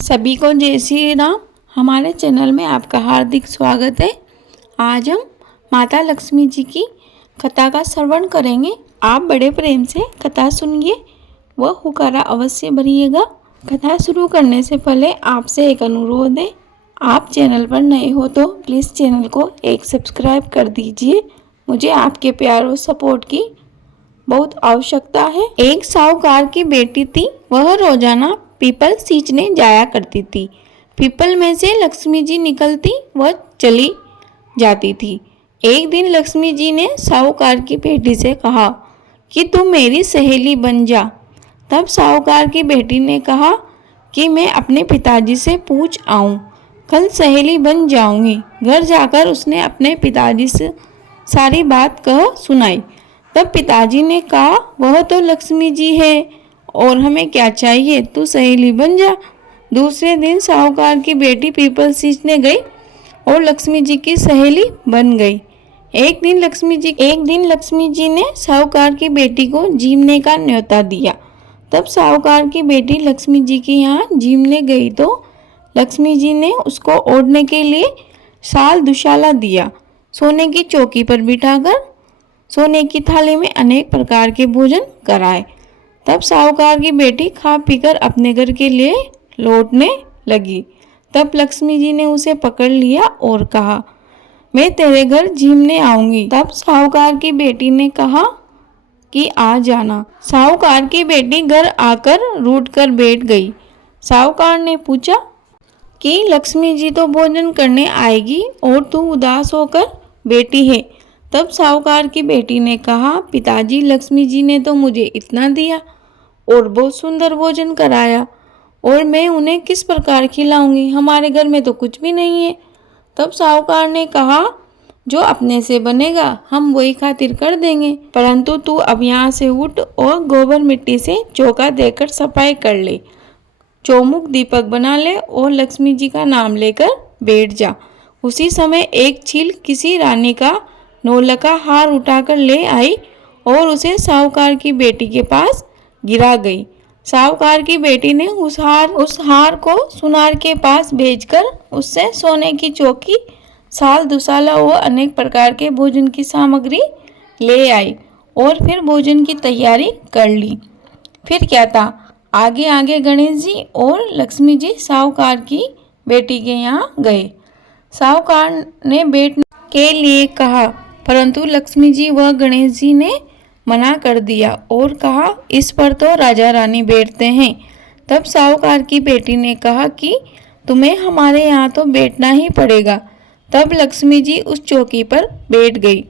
सभी को जय श्री राम। हमारे चैनल में आपका हार्दिक स्वागत है। आज हम माता लक्ष्मी जी की कथा का श्रवण करेंगे। आप बड़े प्रेम से कथा सुनिए व हुकारा अवश्य भरिएगा। कथा शुरू करने से पहले आपसे एक अनुरोध है, आप चैनल पर नए हो तो प्लीज़ चैनल को एक सब्सक्राइब कर दीजिए। मुझे आपके प्यार और सपोर्ट की बहुत आवश्यकता है। एक साहूकार की बेटी थी। वह रोजाना पीपल सींचने जाया करती थी। पीपल में से लक्ष्मी जी निकलती वह चली जाती थी। एक दिन लक्ष्मी जी ने साहूकार की बेटी से कहा कि तुम मेरी सहेली बन जा। तब साहूकार की बेटी ने कहा कि मैं अपने पिताजी से पूछ आऊं, कल सहेली बन जाऊंगी। घर जाकर उसने अपने पिताजी से सारी बात कह सुनाई। तब पिताजी ने कहा, वह तो लक्ष्मी जी है और हमें क्या चाहिए, तू सहेली बन जा। दूसरे दिन साहूकार की बेटी पीपल सींचने गई और लक्ष्मी जी की सहेली बन गई। एक दिन लक्ष्मी जी ने साहूकार की बेटी को जीमने का न्योता दिया। तब साहूकार की बेटी लक्ष्मी जी के यहाँ जीमने गई तो लक्ष्मी जी ने उसको ओढ़ने के लिए शाल दुशाला दिया। सोने की चौकी पर बिठाकर सोने की थाली में अनेक प्रकार के भोजन कराए। तब साहूकार की बेटी खा पीकर अपने घर के लिए लौटने लगी। तब लक्ष्मी जी ने उसे पकड़ लिया और कहा, मैं तेरे घर झीमने आऊंगी। तब साहूकार की बेटी ने कहा कि आ जाना। साहूकार की बेटी घर आकर रूठ कर बैठ गई। साहूकार ने पूछा कि लक्ष्मी जी तो भोजन करने आएगी और तू उदास होकर बैठी है। तब साहूकार की बेटी ने कहा, पिताजी लक्ष्मी जी ने तो मुझे इतना दिया और बहुत सुंदर भोजन कराया और मैं उन्हें किस प्रकार खिलाऊंगी, हमारे घर में तो कुछ भी नहीं है। तब साहूकार ने कहा, जो अपने से बनेगा हम वही खातिर कर देंगे, परंतु तू अब यहाँ से उठ और गोबर मिट्टी से चौका देकर सफाई कर ले, चौमुख दीपक बना ले और लक्ष्मी जी का नाम लेकर बैठ जा। उसी समय एक चील किसी रानी का नौलखा हार उठाकर ले आई और उसे साहूकार की बेटी के पास गिरा गई। साहूकार की बेटी ने उस हार को सुनार के पास भेजकर उससे सोने की चौकी, साल दुसाला व अनेक प्रकार के भोजन की सामग्री ले आई और फिर भोजन की तैयारी कर ली। फिर क्या था, आगे आगे गणेश जी और लक्ष्मी जी साहूकार की बेटी के यहाँ गए। साहूकार ने बैठने के लिए कहा, परंतु लक्ष्मी जी व गणेश जी ने मना कर दिया और कहा, इस पर तो राजा रानी बैठते हैं। तब साहूकार की बेटी ने कहा कि तुम्हें हमारे यहाँ तो बैठना ही पड़ेगा। तब लक्ष्मी जी उस चौकी पर बैठ गई।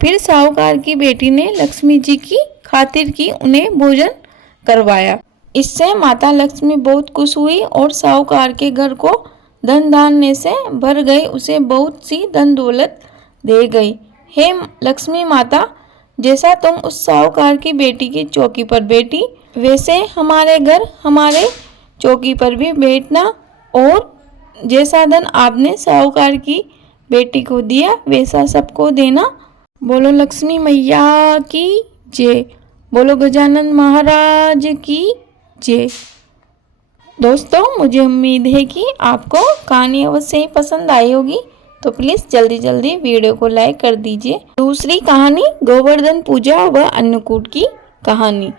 फिर साहूकार की बेटी ने लक्ष्मी जी की खातिर की उन्हें भोजन करवाया। इससे माता लक्ष्मी बहुत खुश हुई और साहूकार के घर को धन धान्य से भर गई, उसे बहुत सी धन दौलत दे गई। हे लक्ष्मी माता, जैसा तुम उस साहूकार की बेटी की चौकी पर बैठी, वैसे हमारे घर हमारे चौकी पर भी बैठना और जैसा धन आपने साहूकार की बेटी को दिया वैसा सबको देना। बोलो लक्ष्मी मैया की जय। बोलो गजानन महाराज की जय। दोस्तों, मुझे उम्मीद है कि आपको कहानी अवश्य ही पसंद आई होगी, तो प्लीज़ जल्दी जल्दी वीडियो को लाइक कर दीजिए। दूसरी कहानी, गोवर्धन पूजा व अन्नकूट की कहानी।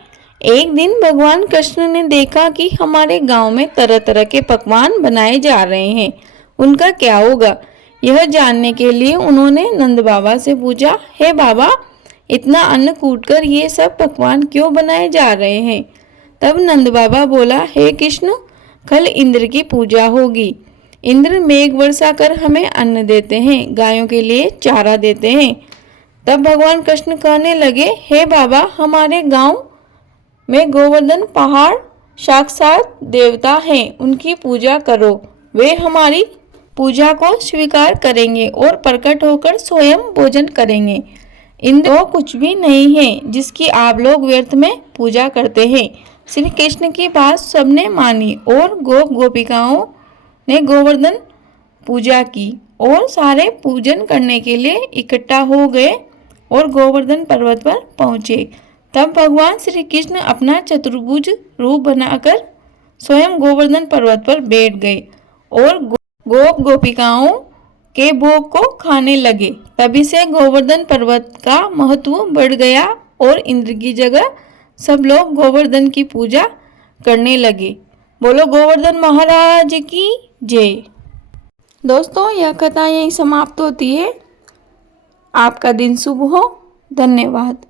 एक दिन भगवान कृष्ण ने देखा कि हमारे गांव में तरह तरह के पकवान बनाए जा रहे हैं, उनका क्या होगा। यह जानने के लिए उन्होंने नंद बाबा से पूछा, हे बाबा, इतना अन्न कूटकर ये सब पकवान क्यों बनाए जा रहे हैं। तब नंद बाबा बोला, हे कृष्ण, कल इंद्र की पूजा होगी। इंद्र मेघ वर्षा कर हमें अन्न देते हैं, गायों के लिए चारा देते हैं। तब भगवान कृष्ण कहने लगे, हे बाबा, हमारे गांव में गोवर्धन पहाड़ साक्षात देवता हैं, उनकी पूजा करो, वे हमारी पूजा को स्वीकार करेंगे और प्रकट होकर स्वयं भोजन करेंगे। इंद्र कुछ भी नहीं है जिसकी आप लोग व्यर्थ में पूजा करते हैं। श्री कृष्ण की बात सबने मानी और गोपिकाओं ने गोवर्धन पूजा की और सारे पूजन करने के लिए इकट्ठा हो गए और गोवर्धन पर्वत पर पहुँचे। तब भगवान श्री कृष्ण अपना चतुर्भुज रूप बनाकर स्वयं गोवर्धन पर्वत पर बैठ गए और गोप गोपिकाओं के भोग को खाने लगे। तभी से गोवर्धन पर्वत का महत्व बढ़ गया और इंद्र की जगह सब लोग गोवर्धन की पूजा करने लगे। बोलो गोवर्धन महाराज की जय। दोस्तों, यह कथा यहीं समाप्त होती है। आपका दिन शुभ हो। धन्यवाद।